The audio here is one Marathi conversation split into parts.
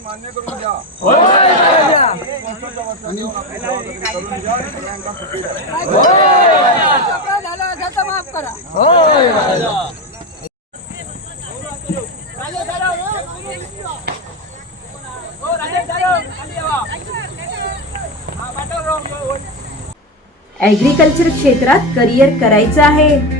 मान्य करून द्या माफ करा क्षेत्रात करिअर करायचं आहे.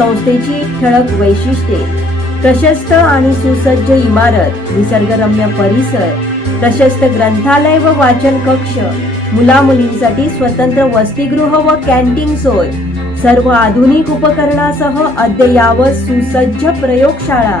संस्थेची ठळक वैशिष्ट्ये. प्रशस्त आणि सुसज्ज इमारत निसर्गरम्य परिसर प्रशस्त ग्रंथालय व वाचन कक्ष मुला मुलींसाठी स्वतंत्र वसतिगृह व कॅन्टीन सोय सर्व आधुनिक उपकरणासह अद्ययावत सुसज्ज प्रयोगशाळा.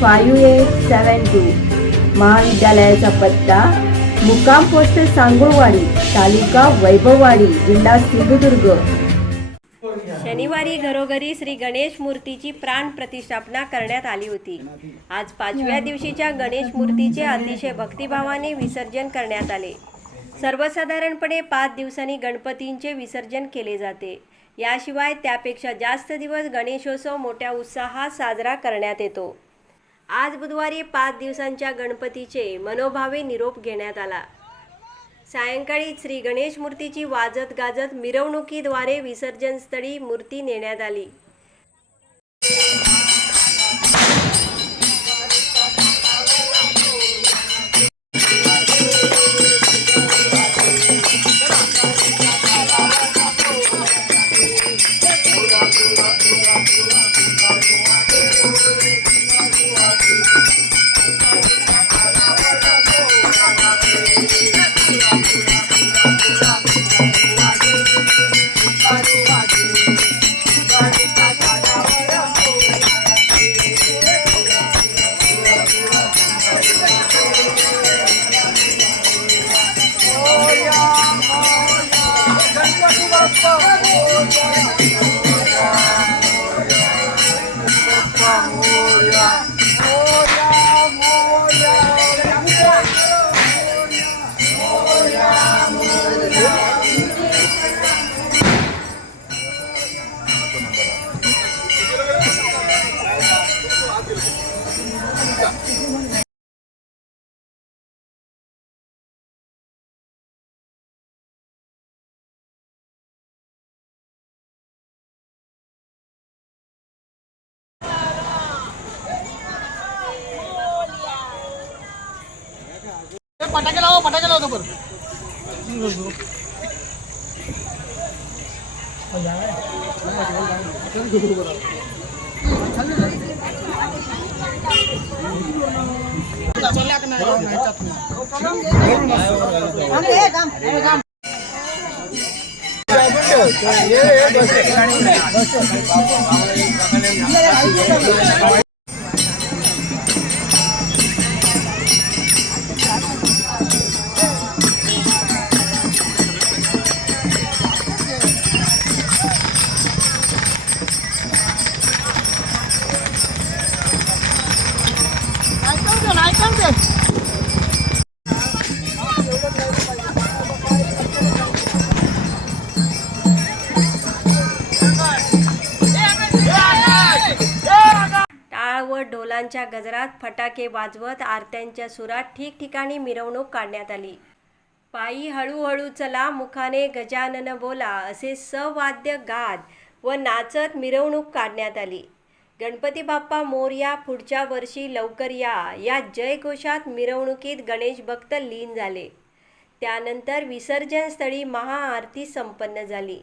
five eight seven two महाविद्यालयाचा पत्ता मुक्काम पोस्ट सांगोळवाडी तालुका वैभववाडी जिल्हा सिंधुदुर्ग. शनिवारी घरोघरी श्री गणेश मूर्तीची प्राण प्रतिष्ठापना करण्यात आली होती. आज पाचव्या दिवशीच्या गणेश मूर्तीचे अतिशय भक्तिभावाने विसर्जन करण्यात आले. सर्वसाधारणपणे पाच दिवसांनी गणपतींचे विसर्जन केले जाते. याशिवाय त्यापेक्षा जास्त दिवस गणेशोत्सव मोठ्या उत्साहात साजरा करण्यात येतो. आज बुधवारी पाच दिवसांच्या गणपतीचे मनोभावे निरोप घेण्यात आला. सायंकाळी श्री गणेश मूर्तीची वाजत गाजत मिरवणुकीद्वारे विसर्जनस्थळी मूर्ती नेण्यात आली. पटाके लावा पटाके लावतो बरं टाळ व गजरात फटाके वाजवत आरत्यांच्या सुरात ठिकठिकाणी मिरवणूक काढण्यात आली. पायी हळूहळू चला मुखाने गजानन बोला असे सवाद्य गाद व नाचत मिरवणूक काढण्यात आली. गणपती बाप्पा मोरया पुढच्या वर्षी लवकर या या जयघोषात मिरवणुकीत गणेश भक्त लीन झाले. त्यानंतर विसर्जनस्थळी महाआरती संपन्न झाली.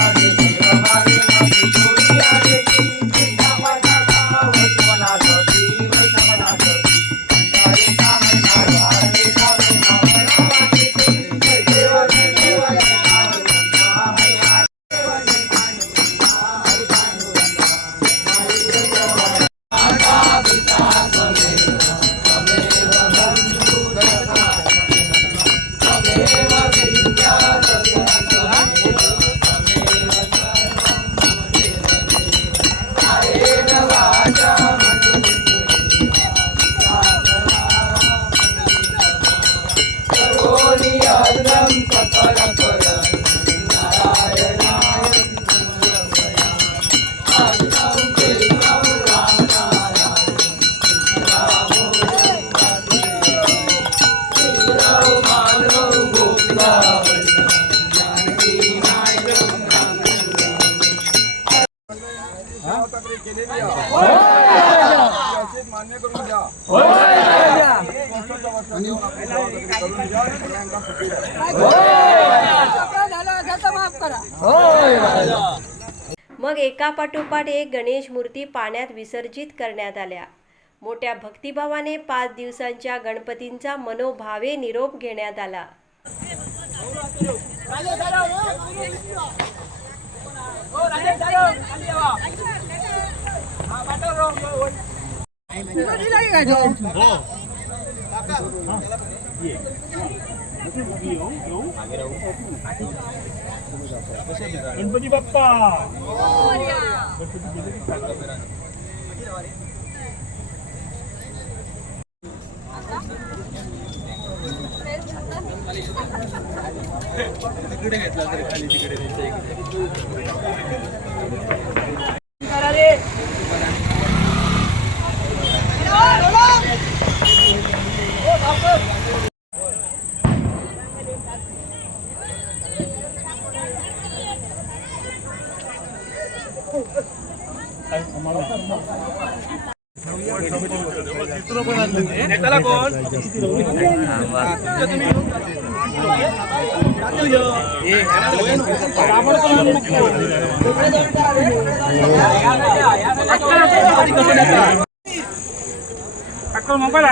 मग मग एकापाठोपाठ एक गणेश मूर्ती पाण्यात विसर्जित करण्यात आल्या. मोठ्या भक्तिभावाने पाच दिवसांच्या गणपतींचा मनोभावे निरोप घेण्यात आला. हो. गणपती बाप्पा तिकडे घेतला तरी खाली तिकडे. गणपती बाप्पा अक्कल मोबाईल